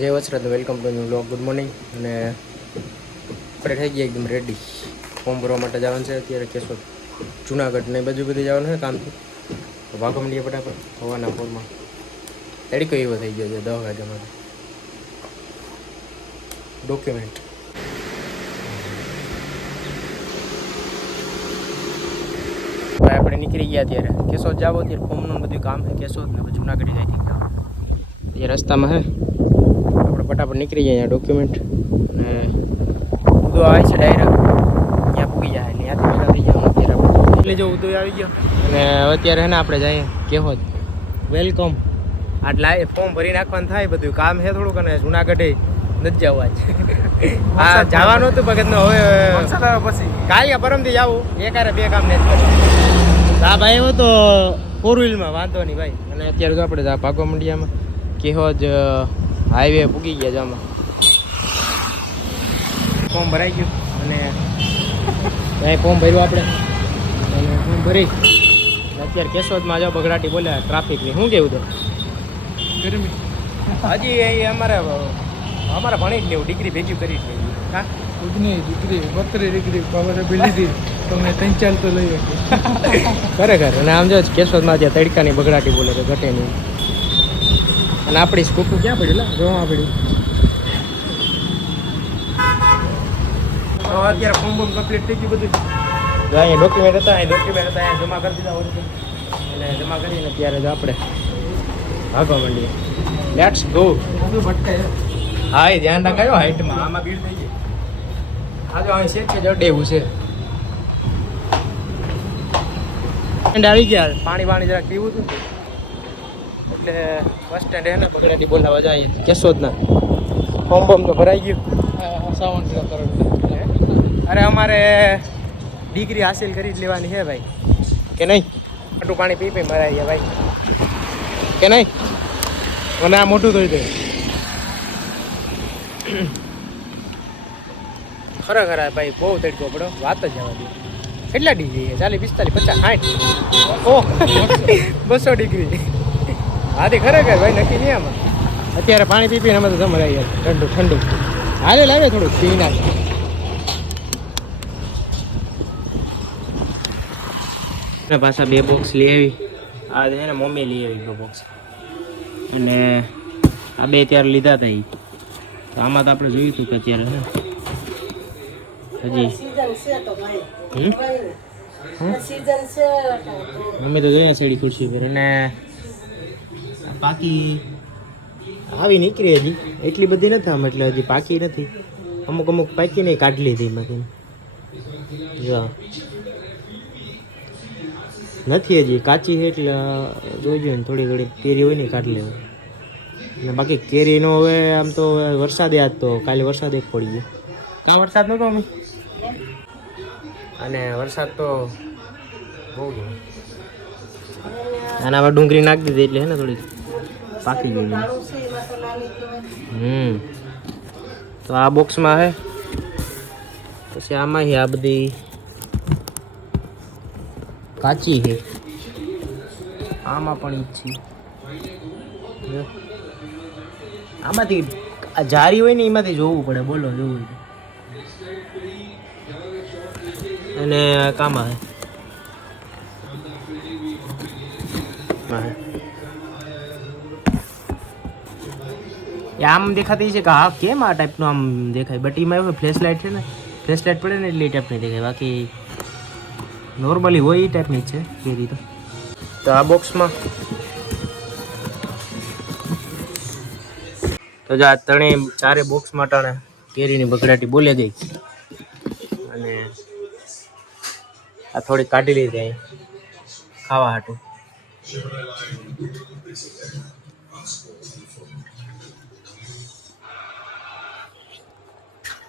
જય Vasraj, welcome to new vlog. Good morning. અને આપણે થઈ ગયા એકદમ રેડી. ફોર્મ ભરવા માટે જવાનું છે અત્યારે કેશોદ, જુનાગઢ ને બાજુ બધી જવાનું છે કામથી. તો ભાગો મળીએ ફટાફટ હવાના ફોરમાં. તડકો એવો થઈ ગયો છે 10 વાગ્યામાં. ડોક્યુમેન્ટ આપણે નીકળી ગયા અત્યારે કેશોદ જાવ. અત્યારે ફોર્મનું બધું કામ છે કેશોદ ને પછી જુનાગઢ જાય એ રસ્તામાં હે. આપણે ફટાફટ નીકળી જાય અહીંયા ડોક્યુમેન્ટ અને ઉદો આવે છે ડાયરેક્ટ ત્યાં પૂગી જાય એટલે ત્યાંથી ભેગા થઈ જવાનું. અત્યારે આપણે એટલે જો ઉદો આવી ગયો અને અત્યારે હે ને આપણે જઈએ કેશોદ. વેલકમ. આટલા ફોર્મ ભરી નાખવાનું થાય, બધું કામ છે થોડુંક. અને જુનાગઢે નથી જવા જ હા જવાનું હતું ભગતનો. હવે પછી કાલે પરમથી જવું. એકારે બે કામ ને જ કર્યું. હા ભાઈ એવો તો 4 વ્હીલમાં વાંધો નહીં ભાઈ. અને અત્યારે તો આપણે ભાગવા મંડિયામાં કેશોદ હાઈવે પૂગી ગયા જામાં. ફોર્મ ભરાઈ ગયું અને ત્યાં ફોર્મ ભર્યું આપણે. અને ફોર્મ ભરી અત્યારે કેશોદમાં જાઓ. બગડાટી બોલ્યા ટ્રાફિકની. શું કેવું તો ગરમી હજી અહીં અમારે ભણી જ લેવું. ડિગ્રી ભેગી કરી જ લેવી. હા ખુદની દીકરી 32 ડિગ્રી પાવર બિલીધી તમને 3-4 તો લઈ ખરેખર. અને આમ જો કેશોદમાં ત્યાં તડકાની બગડાટી બોલે કે ઘટે નહીં. અને આપણી સ્કૂપું ક્યાં પડ્યું? જોવા પડ્યું. અત્યારે ફોર્મ બોર્મ કમ્પ્લીટ થઈ ગયું બધું. અહીંયા ડોક્યુમેન્ટ હતા, અહીંયા જમા કરી દીધા હોય. અને જમા કરીને ત્યારે જ આપણે ભાગવા માંડીએ. Let's go. હા એ ધ્યાન રાખાયો હાઈટમાં. આમાં ભીડ થઈ ગઈ. આ જો અહીં છે કે જડે એવું છે. આવી ગયા. પાણી જરાક પીવું હતું એટલે બસ સ્ટેન્ડ હે ને બગડાટી બોલાવા જાય કેશોદના. ફોર્મ બોમ તો ભરાઈ ગયું. 57 કરોડ. અરે અમારે ડિગ્રી હાસિલ કરી જ લેવાની છે ભાઈ. કે નહીં? મોટું પાણી પી મરાઈ ગયા ભાઈ. કે નહીં? મને આ મોટું થઈ જાય ખરેખર. ભાઈ બહુ તડકો પડો, વાત જ જવા દે. કેટલા ડિગ્રી છે? 40, 45, 50, 60. 200 ડિગ્રી. હા તે ખરેખર ભાઈ નક્કી નહીં આમાં. અત્યારે પાણી પીને અમે તો જમરાઈ ગયા. ઠંડુ ઠંડુ હાલે લાવે થોડુંક પી નાખ. પાછા 2 બોક્સ લઈ આવી. આ છે ને મમ્મી લઈ આવી 2 બોક્સ. અને આ 2 ત્યારે લીધા હતા. તો આમાં તો આપણે જોયું હતું કે અત્યારે હજી મમ્મી તો જોઈએ સેડી ખુરશી પર. અને પાકી આવી નીકળી હજી એટલી બધી નથી આમ. એટલે હજી પાકી નથી. અમુક પાકી નહીં કાઢી લીધી એમાંથી. જો નથી હજી કાચી છે એટલે જોઈજો ને થોડી ઘડી કેરી હોય ને કાઢી લેવું. અને બાકી કેરીનો હવે આમ તો વરસાદે આજ તો કાલે વરસાદ એક પડી ગયો. કાં વરસાદ નહોતો અમે? અને વરસાદ તો બહુ ગયો. અને આમાં ડુંગળી નાખી દીધી એટલે હે ને થોડી પાકી ગઈ. તો આ બોક્સમાં છે. પછી આમાં આ બધી કાચી છે. આમાં પણ ઈચ્છી આમાંથી જારી હોય ને એમાંથી જોવું પડે. બોલો જોવું. અને કામાં આમ દેખાતી છે કે હા કેમ આ ટાઈપનું આમ દેખાય. બટ એમાં એવું ફ્લેશ લાઇટ છે ને, ફ્લેશ લાઇટ પડે ને એટલે એ ટાઈપની દેખાય. બાકી નોર્મલી હોય એ ટાઈપની જ છે કેરી તો. તો આ બોક્સમાં તો જો આ 3-4 બોક્સ માટે કેરીની બગડાટી બોલે ગઈ. અને આ થોડી કાઢી લીધી અહીં ખાવા હાટું.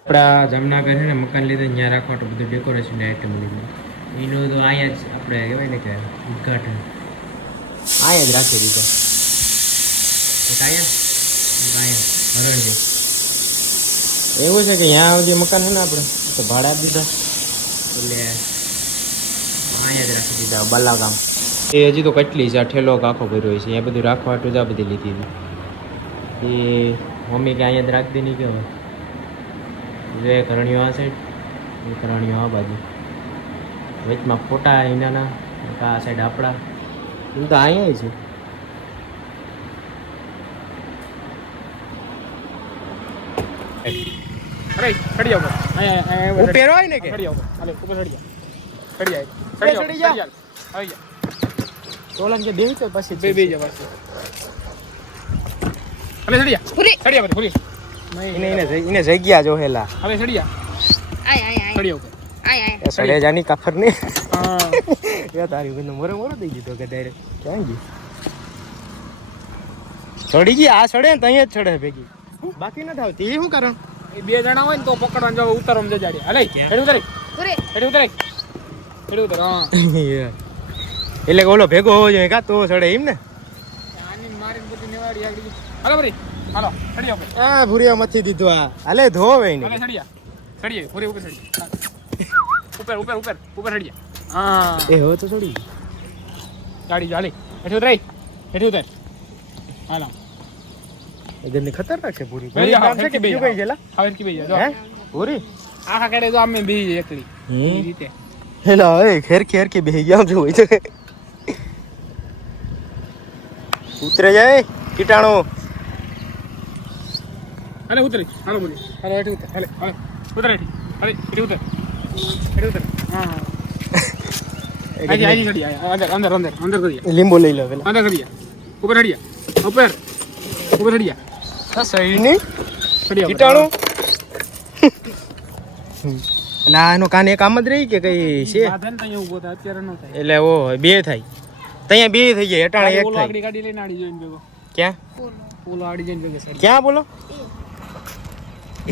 આપણા જામનગર છે ને મકાન લીધે ત્યાં રાખવા તો બધું ડેકોરેશન આઈટમ લીધી. એનું તો અહીંયા જ આપણે કહેવાય ને કે ઉદઘાટન અહીંયા જ રાખી દીધા. અહીંયા હરણની એવું છે કે અહીંયા જે મકાન છે ને આપણે તો ભાડા આપી દીધા એટલે અહીંયા જ રાખી દીધા. બાલાગામ એ હજી તો કેટલી છે. આ ઠેલો આખો ભર્યો છે. અહીંયા બધું રાખવા તો જ આ બધી લીધી હતી. એ મમ્મી કે અહીંયા જ રાખ દે નહીં કે હવે જે કરણીઓ આ સાઈડ એ કરણીઓ આ બાજુ વચમાં ફોટા એનાના આ સાઈડ આપણા એમ તો અહીંયા છે. અરે ચડી જાવ અહીંયા ઉપર હોય ને કે ચડી જાવ હાલે ઉપર ચડી જાવ ચડી જાય ચડી જા. આવી જા તોલન કે બેહી તો પછી બે જા બસ હાલે ચડી જા પૂરી ચડી જા પૂરી એને જગ્યા જો હેલા હાલે ચડી જા આય આય આય ચડી જાવ આય આય એ સડે જાની કફર ને હા યા તારી બંને મોરે મોરો દઈ દીધો કે ડાયરેક્ટ ક્યાં ગઈ ચડી ગઈ આ સડે ને ત્યાં જ ચડે ભેગી બાકી નથી આવતી એ શું કારણ એ બે જણા હોય ને તો પકડવાનું જાવ ઉતારવામાં જજાડે હાલે હેડ ઉતરે પૂરી હેડ ઉતરે હેડ ઉતર હા એટલે કે ઓલો ભેગો હોવો જોઈએ કા તો સડે એમ ને આની મારીને બધી નેવાડી આગળ હાલો ભરી હાલો ચડી જાવ આ ભૂરિયા મથી દીધું આ હાલે ધોવે હાલે ને ચડી જા ચડી જા પૂરી ઉપર ચડી ઉપર ઉપર ઉપર ઉપર ચડી જા હા એ હો તો છોડી ગાડી ચાલી હેઠું ઉતરાય હેઠું ઉતર હાલો એદરની ખતરનાક છે પૂરી બેહી જા, નામ છે કે બેહી બીજું જા. કઈ છેલા હવે કી બેહી જા હે જો પૂરી આખા કાઢે તો આમે બેહી જાય એકલી એ રીતે હેલા એ ખેર કે બેહી ગયા જો હોય તો ઉતરે જાય કીટાણુ હાલે ઉતરી હાલો બોલી હાલે હેઠું ઉતર હાલે હાલે ઉતર હેઠી હાલે હેઠું ઉતર હેઠું ઉતર હા આજી આજી ચડી જા અંદર અંદર અંદર અંદર કરી જા લીંબુ લઈ લો પેલા અંદર કરી જા ઉપર ચડી જા ઉપર ઉપર ચડી જા આ સહીની ચડી જા કીટાણુ ના એનો કાન એક આમ જ રહી કે કઈ છે સાધન તો અહીંયા ઊભો થાય અત્યારે ન થાય એટલે ઓ બે થાય ત્યાં બે થઈ જાય અટાણે એક ઓલો થાય આગળી ગાડી લઈને આડી જોઈને ભેગો ક્યાં ઓલો આડી જઈને ભેગો સાઈડ ક્યાં બોલો એ